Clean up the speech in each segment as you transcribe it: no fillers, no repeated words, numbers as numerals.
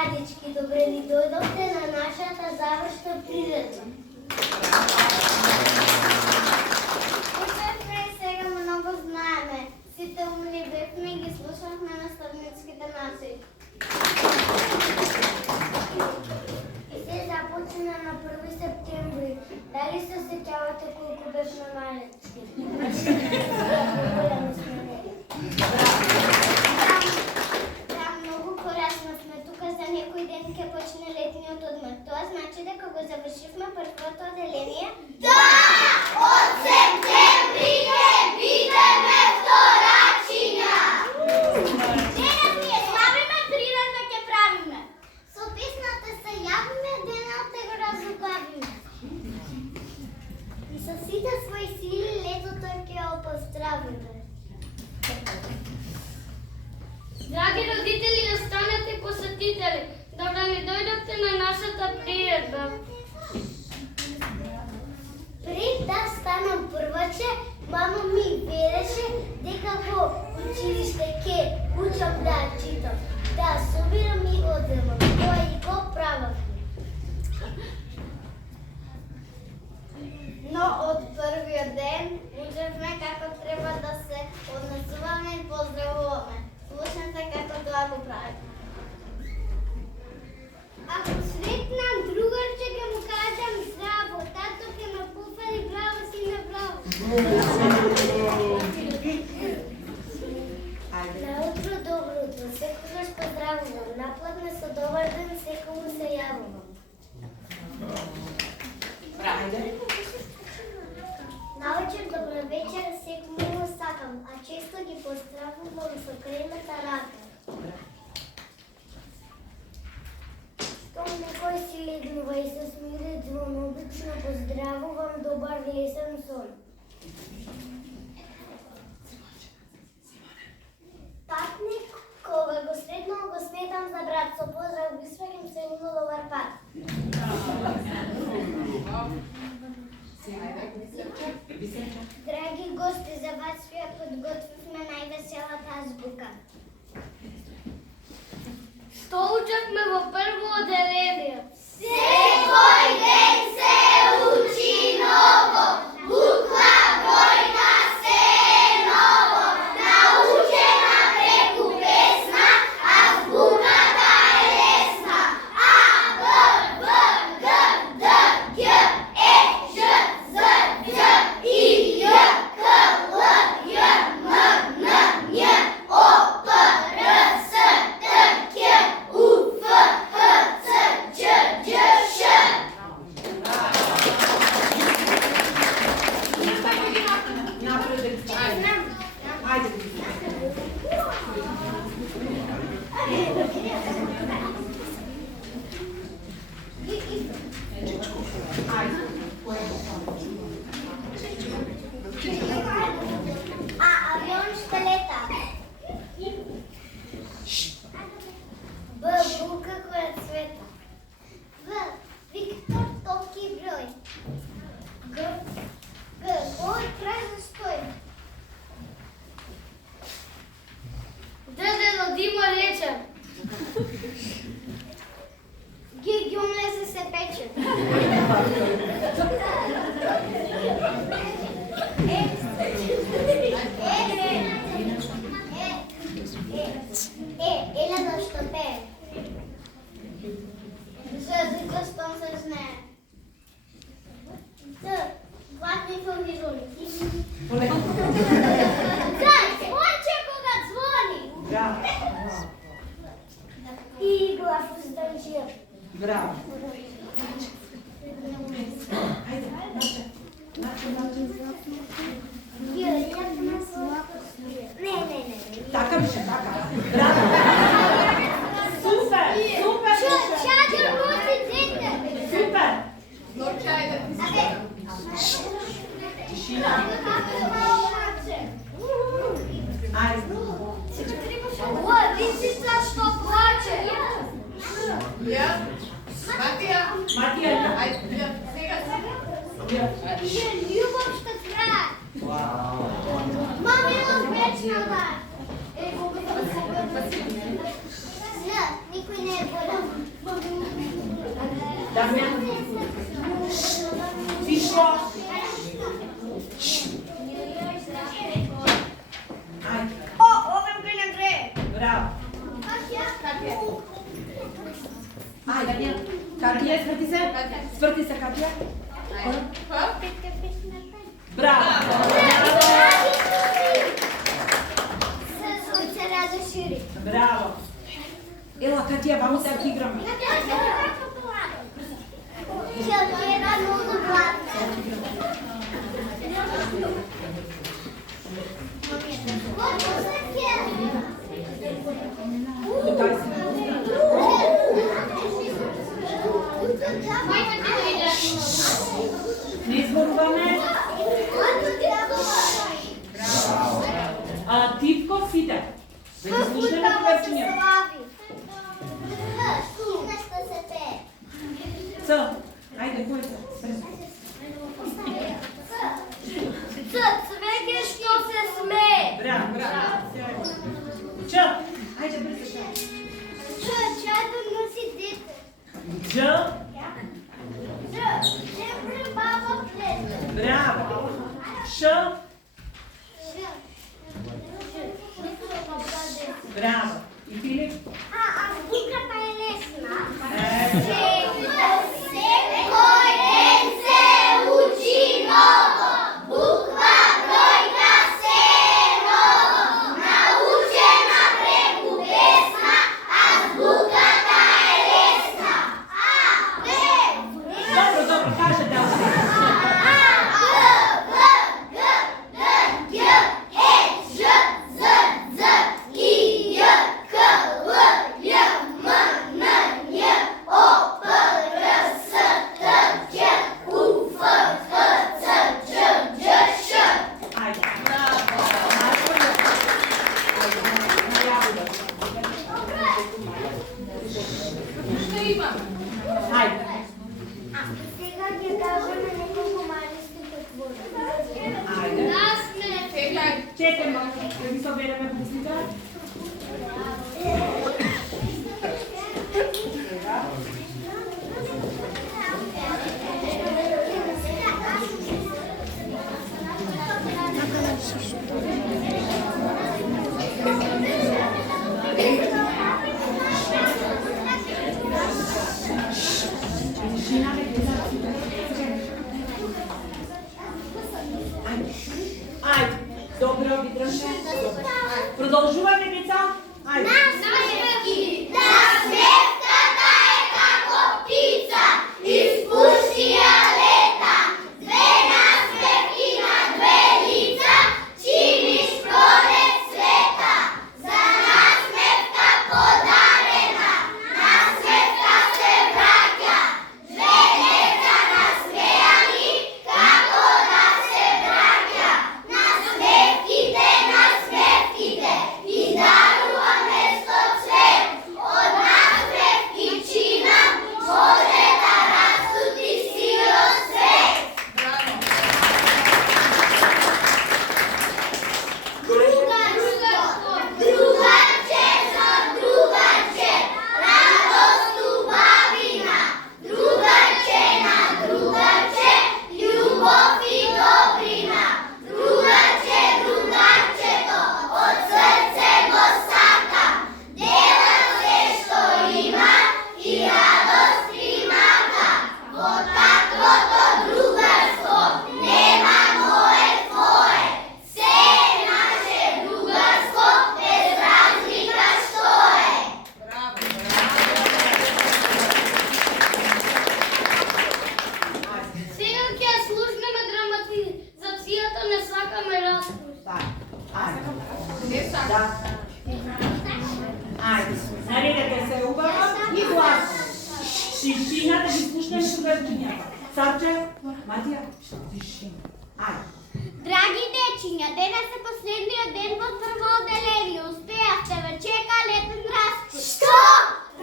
младички, добре ли дојдовте на нашата завршна приредба. Учевме и сега многу знаеме. Сите умни бевме и ги слушахме наставницките наредби. И се започна на 1 септември. Дали се сеќавате колку бевме малечки? Да, многу порасна сме. Тука за некој ден ќе почне летниот одмор. Тоа значи дека го завршивме првото одделение? Да! Од септември ќе бидеме вторачиња! Денес ние славиме, приредба ќе правиме. Со песната се јавиме, денот те го разубавиме. И со сите своји сили летото ќе опостравиме. Драги родители и останати посетители, добро ни дојдовте на нашата приредба. Пред да станам прваче, мама ми вереше дека во училиште ќе учам да читам, да собирам и одземам. Тоа и го правам. Но од првиот ден учевме како треба да се однесуваме и поздравуваме. Слушнете како тоа го правиме. Ако сретнам другарче, ќе му кажам здраво, тато ќе ме пофали, браво сине, браво. Наутро добро утро, секогаш поздравувам, наплатме со добар ден, секому се јавувам. Навечер добро вечер, секому сакам, а често ги поздравувам со кремета рака. Штом некој си легнува и се смири звон, обично поздравувам, добар лесен сон. Патник, кога го сретнам, го сметам за брат, со поздрав ги сваќам се има добар пат. Драги гости, за вас ја подготвивме највеселата азбука. Што учевме во прво одделение? Секој ден се учи ново, буква, бројка, се ново. Научена преку песна, азбуката е лесна. А, Б, В, Г, Д, Г, Е, Ж, З, Đ, И, Ј, К, Л, Ј, М, Н, Њ, О, П, Р, С, Т, Қ, У, Ф, Х, Ц, Đ, Đ, Ш. А авион ще лета. Б, булка која цвета. В, Виктор, топки број. Г, овој крај застој. Дедо Дима рече. Гиум лезе се пече. Еле зашто пее. Зашто се знае. Гласни фамилови. Звонче кога звони. И глас устойчив. Браво. Не. Така беше, така. Браво. Супер, супер. Шаѓа руци дете. Супер. Тишина. Ајде. Ой, види што плаче. Матија. Љубов што трае. Мамило вечно да. Никој не Дамјан. Тишко. Ајде. Овем кај не грее. Браво. Ајде. Катија, сврти се. Сврти се, Катија. Браво. Се разшири. Браво. Ела, Катија, ваму се ако играме. Ела много гладна. Дај се. Не изборуваме. Тивко сиде. Да ги слушнеме поврчињата. Ц. Ајде, кој е Ц? Цвеќе што се смее. Браво. Ч. Ајде, брзо. Чајто носи дете. Дж. Sempre baba preta. Браво. Ш. Браво. И Филип? Буката е лесна. Кој ден се учи ново, буква, бројка, се ново, научена преку песна, азбуката е лесна. Добро, каже да се. Сега ќе кажеме неколку малисти потвори. Ајде. Насме. Чекај малку, да ги собереме пусника. Ајде. Добро, ги држи. Продолжуваме, деца. Ајде. Насмевката е како птица, испушти ја лета. Две насмевки на две лица, чиниш пролет света. За насмевка подарена, насмевка се враќа. Две деца насмејани, како да се враќа. Насмевките, насмевките, издарува место цвет. Од насмевки чинам, може да растути сиро свет. Другарче за другарче, радост убавина. Другарче на другарче, љубов и добрина. Другарче, другарчето, од срце го сакам. Делам се што има и радост примакам. Во таквото другарство нема мое твое. Се е наше другарство, без разлика што е. Сега ќе слушнеме драматизацијата не сакаме распуст. Ајде. Да. Ајде. Наредете се убаво и глас. Тишина да ги слушнеме поврчињата. Сарче, Матија, тишина. Ајде. Драги дечиња, денес е последниот ден во прво оделение. Успеавте, ве чека летен распуст. Што?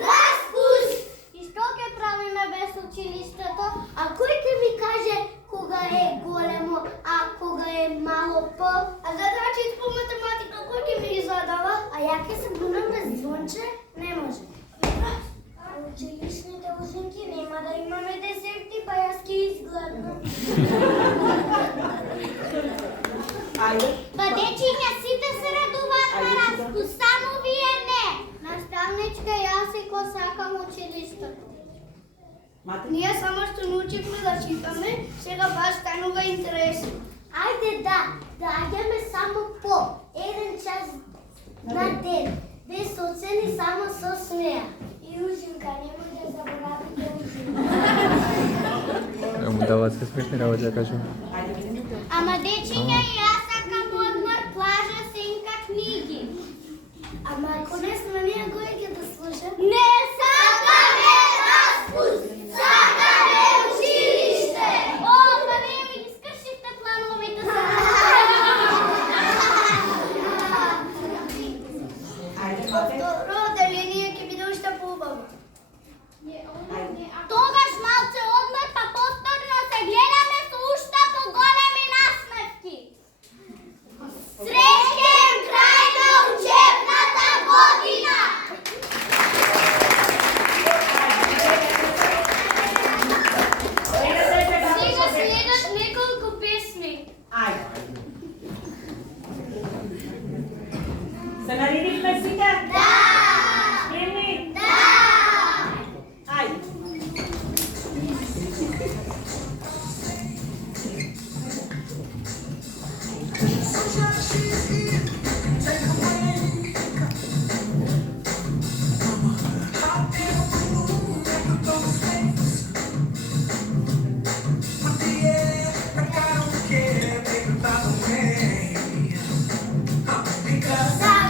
Распуст? И што ќе правиме без училиштето? А кој ќе ми каже кога е големо, а кога е мало по? А задачите по математика кој ќе ми ги задава? А ја ќе се бунам без звонче? Не може. Ајде. Па дечиња сите се радуваат на распуст, само вие не. Наставничка, јас и ко сакам училиште. Мати? Ние само што научивме да читаме, сега баш станува интересно. Ајде да доаѓаме само по 1 час на ден, без оцени, само со смеа. И ужинка, немој да заборавите ужинка. Му дават се смешни работи да кажем. Ајде, видиме. Ама дечиња, и јас сакам одмор, плажа, сенка, книги. Ама ако не сме ние, кој ќе да слуша? Не сакаме распуст! Сакаме училиште! О, па вие ми ги скршихте плановите за Ајде, мате. Второ одделение ќе биде уште поубаво. Тогаш малце одмор, па повторно се гледаме со уште поголеми насмевки. Среќен крај на учебната година! Сега следат неколку песни. Ајде. Се наредивме сите? Да! Спремни? Да! Ајде. Because I'm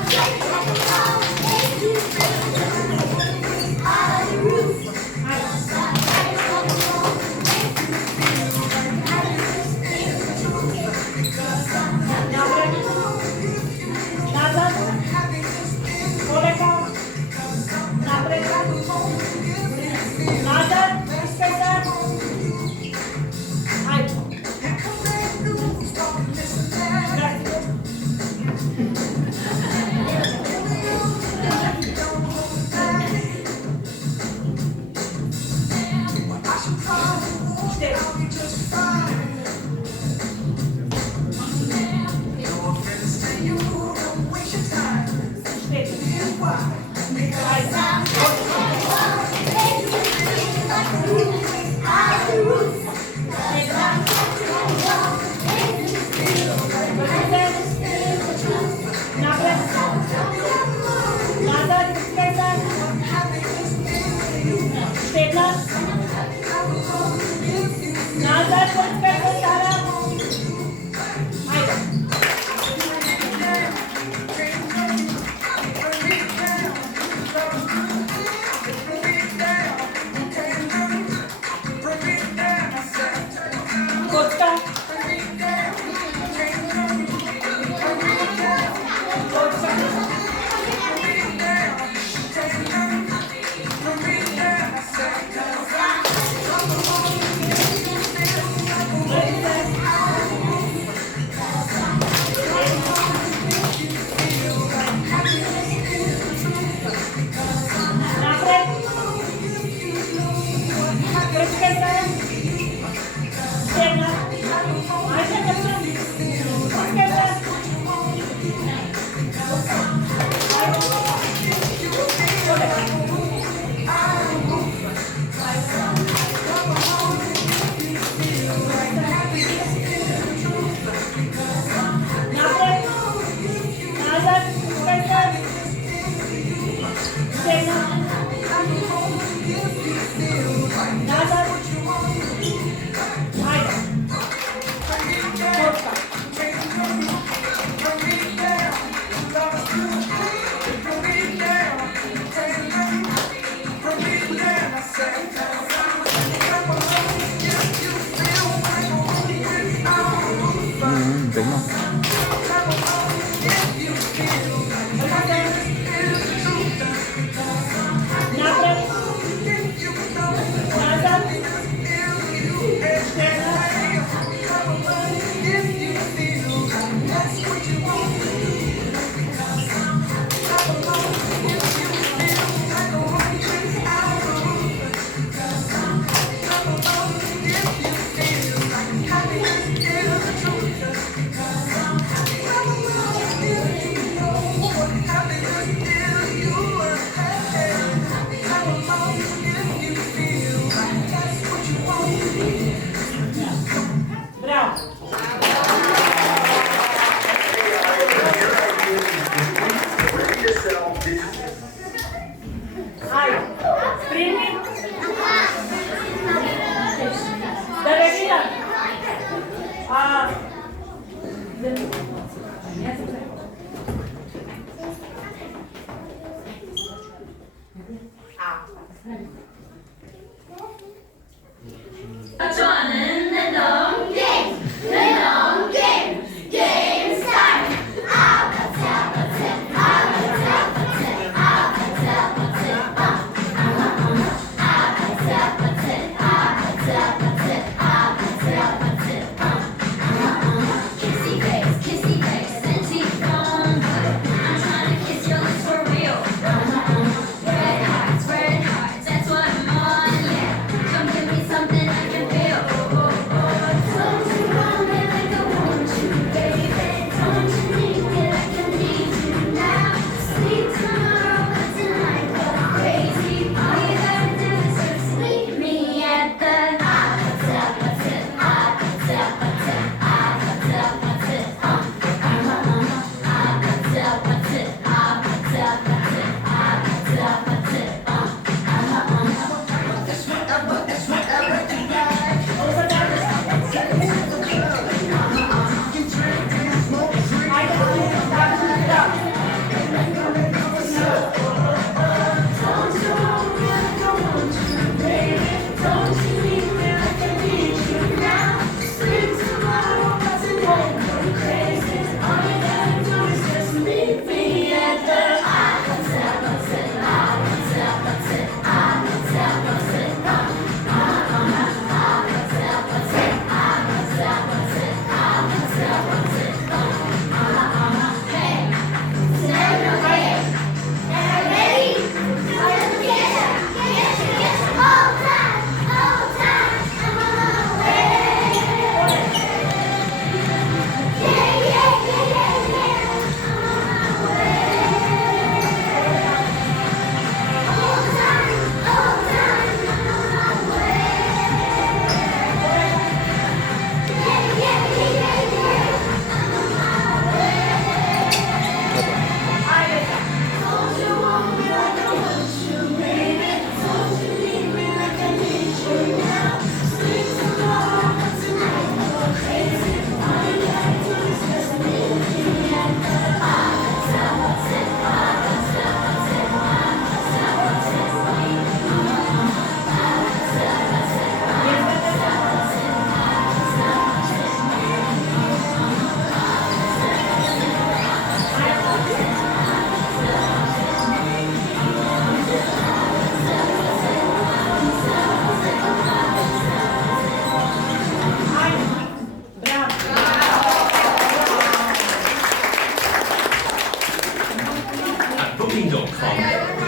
Booking.com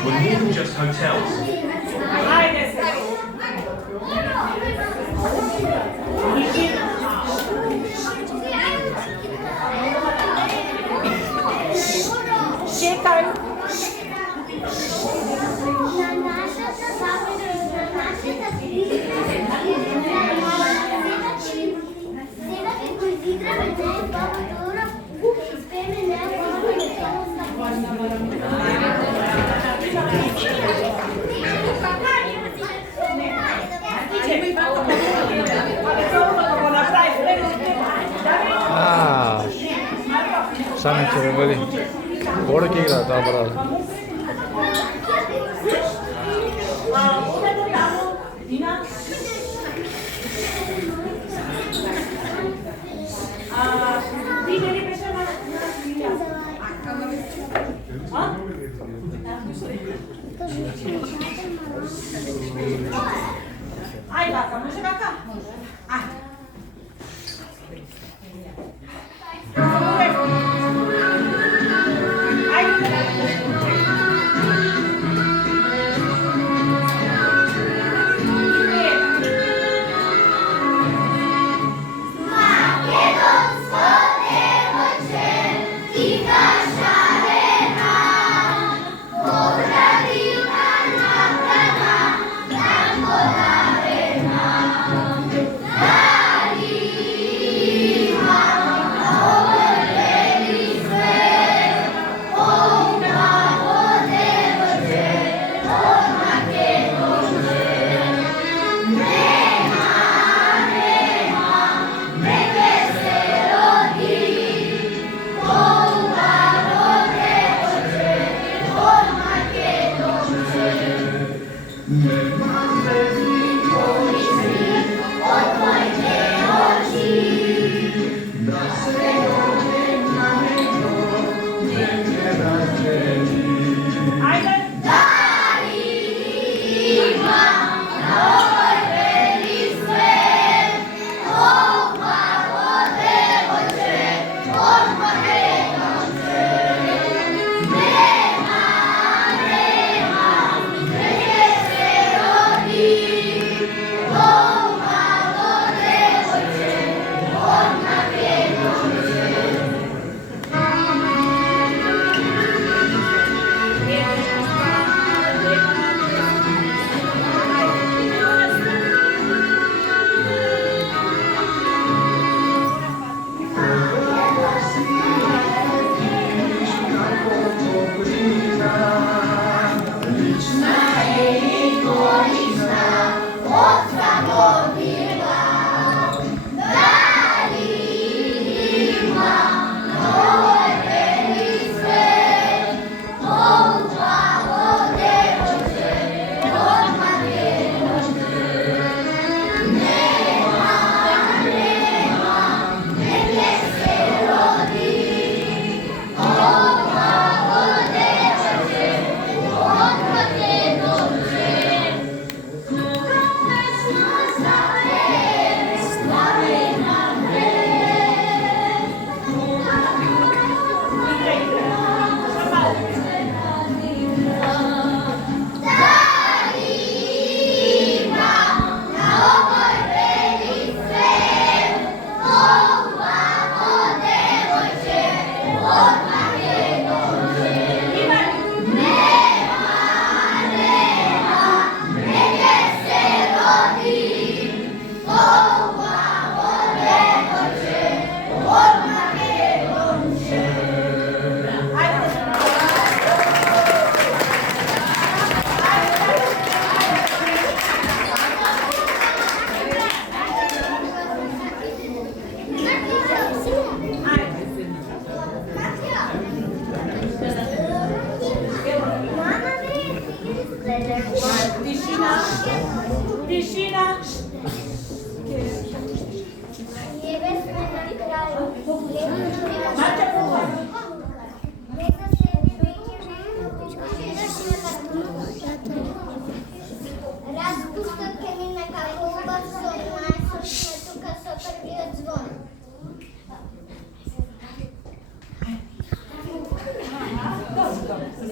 were more than just hotels. Ајде се. Чекај. Саме ќе го води. Горе ќе игра таа брат. Ајде, кака, може кака? Ајде.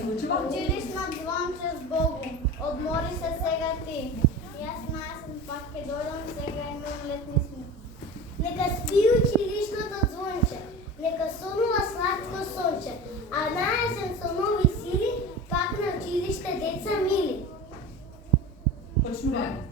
случува? Училишно звонче с Богу, одмори се сега ти. Јас најасен пак ке дојдам, сега имам летни сни. Нека спи училишното звонче, нека сонува сладко сонче, а најасен со нови сили, пак на училиште деца мили. Почнуваме.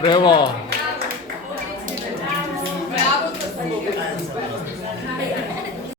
Prema.